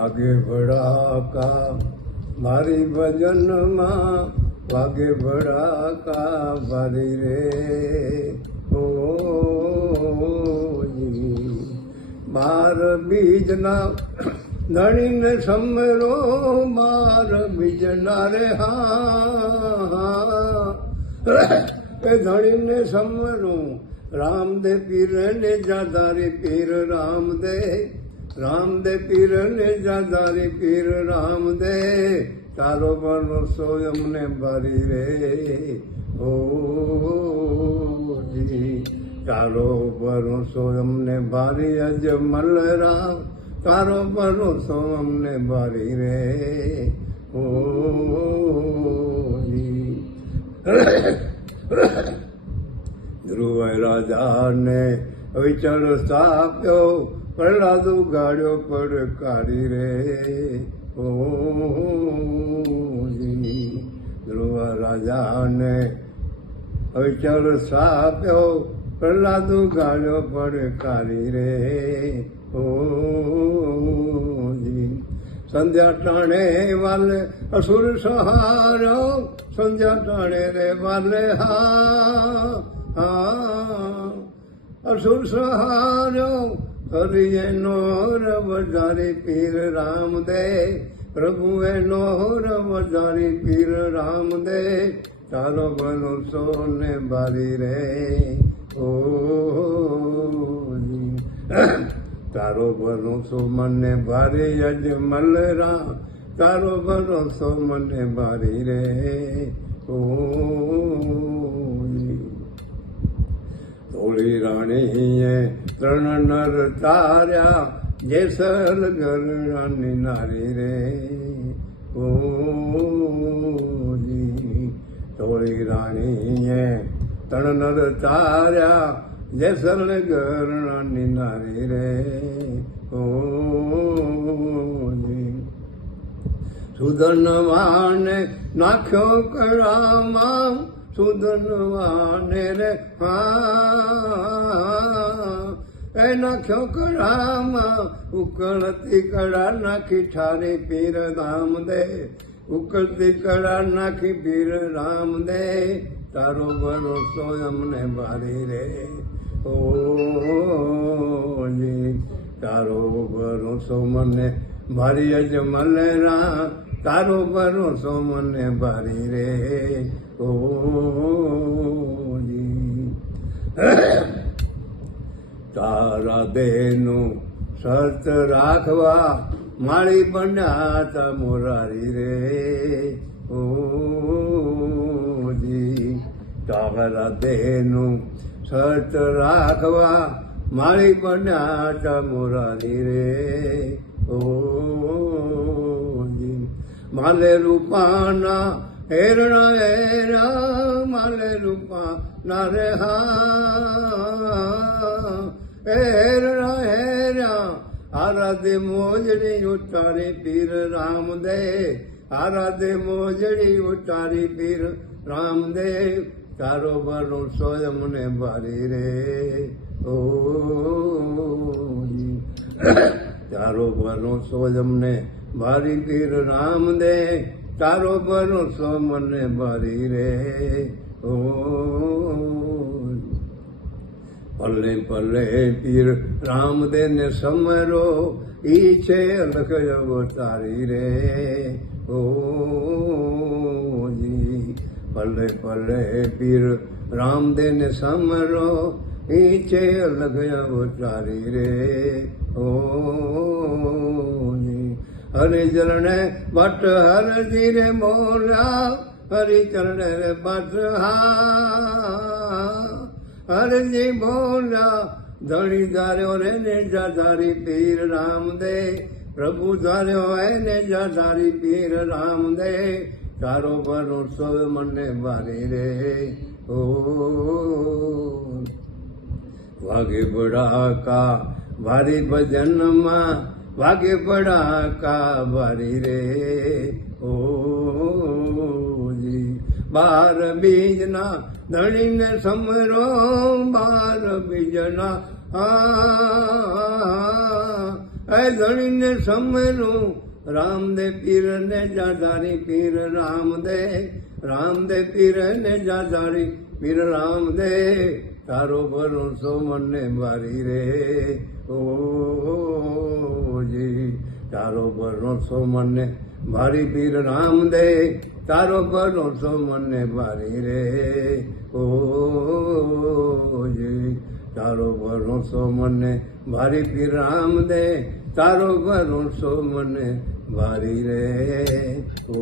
વાગે ભડાકા મારી ભજનમાં વાગે ભડાકા ભારી રે. ઓ, માર બીજના ધણીને સમરો, માર બીજના રે હા. એ ધણીને સમરો, રામદે પીર ને જાદારી પીર રામદે રામદે પીર ને જાદારી પીર રામદે તારો ભરોસો અમને ભરી રે. ઓ તારો ભરોસો અમને ભારી અજ મલરામ તારો ભરોસો અમને ભારી રે. ઓ ધ્રુવ રાજાને વિચાર સ્થાપ્યો પ્રહલાદ ગાડ્યો પડકારી રે. ધ્રુવ રાજાને વિચાર સાપ્યો. પ્રહલાદો ગાડ્યો પડકારી રે. ઓ સંધ્યા ટાણે વાલે અસુર સહારો. સંધ્યા ટાણે રે વાલે હા હા. અસુર સહારો. હરિએ નો રવધારી પીર રામદે પ્રભુ એનો રવધારી પીર રામદે. ચાલો ભલો સોને બારી રે, ઓ તારો ભરોસો મને ભારે અજમલ રા તારો ભરોસો મને ભારી રે, ઓ રાણીએ ત્રણ નર તાર્યા, જેસલ ગરણાની નારી રે. ઓ તોળી રાણીએ ત્રણ નર તાર્યા, જેસલ ગરણાની નારી રે. ઓ સુધનવાને નાખ્યો કળામાં સુધનવાને રે હા. એ નાખ્યો કળામાં ઉકળતી કળા નાખી ઠારે પીર રામ દે. ઉકળતી કળા નાખી પીર રામ દે. તારો ભરોસો અમને ભારી રે. ઓ જી તારો ભરોસો મને ભારી મને રામ તારો ભરોસો મને ભારી રે. ઓ જી તારા દેનું સત રાખવા માળી બન્યા તા મોરારી રે. ઓજી તારા દેનું સત રાખવા માળી બન્યા તા મોરારી રે. ઓજી માલે રૂપાના હેરણા હેરા, માલે રૂપાના રે હા હેરણા હેરા આરાધે મોજડી ઉતારી પીર રામદે આરાધે મોજડી ઉતારી પીર રામદેવ. તારો ભરોસો અમને ભારી રે. ઓ તારો ભરોસો અમને ભારી પીર રામદે તારો ભરોસો મને ભારી રે. ઓ પલ્લે પલ્લે પીર રામદે ને સમરો, ઈ છે અલગ અવતારી રે. ઓ પલ્લે પલ્લે પીર રામદે ને સમરો, ઈ છે અલગ અવતારી રે. ઓ હરિ ચરણે ભટ્ટ હરજી રે મોરા હરિ ચરણે રે ભટ્ટ હા હરજી બોલા ધણી ધાર્યો રે ને જાધારી પીર રામદે. પ્રભુ ધાર્યો હે ને જાધારી પીર રામદે. તારો ભરોસો મને મારી રે. ઓ, વાગે બડાકા ભારી ભજનમાં વાગે બડાકા ભારી રે. ઓ બાર બીજના ધણીને સમરો, બાર બીજના આ. ધણીને સમયનું રામદેવ પીર ને જાધારી પીર રામદેવ રામદેવ પીર ને જાધારી પીર રામદેવ તારો ભરોસો મને મારી રે, ઓ જી. તારો ભરોસો મને મારી પીર રામદેવ તારો ભરોસો મને મારી રે. ઓ તારો ભરોસો મને મારી પીર રામદેવ તારો ભરોસો મને મારી રે. ઓ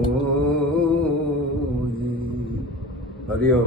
હરિયો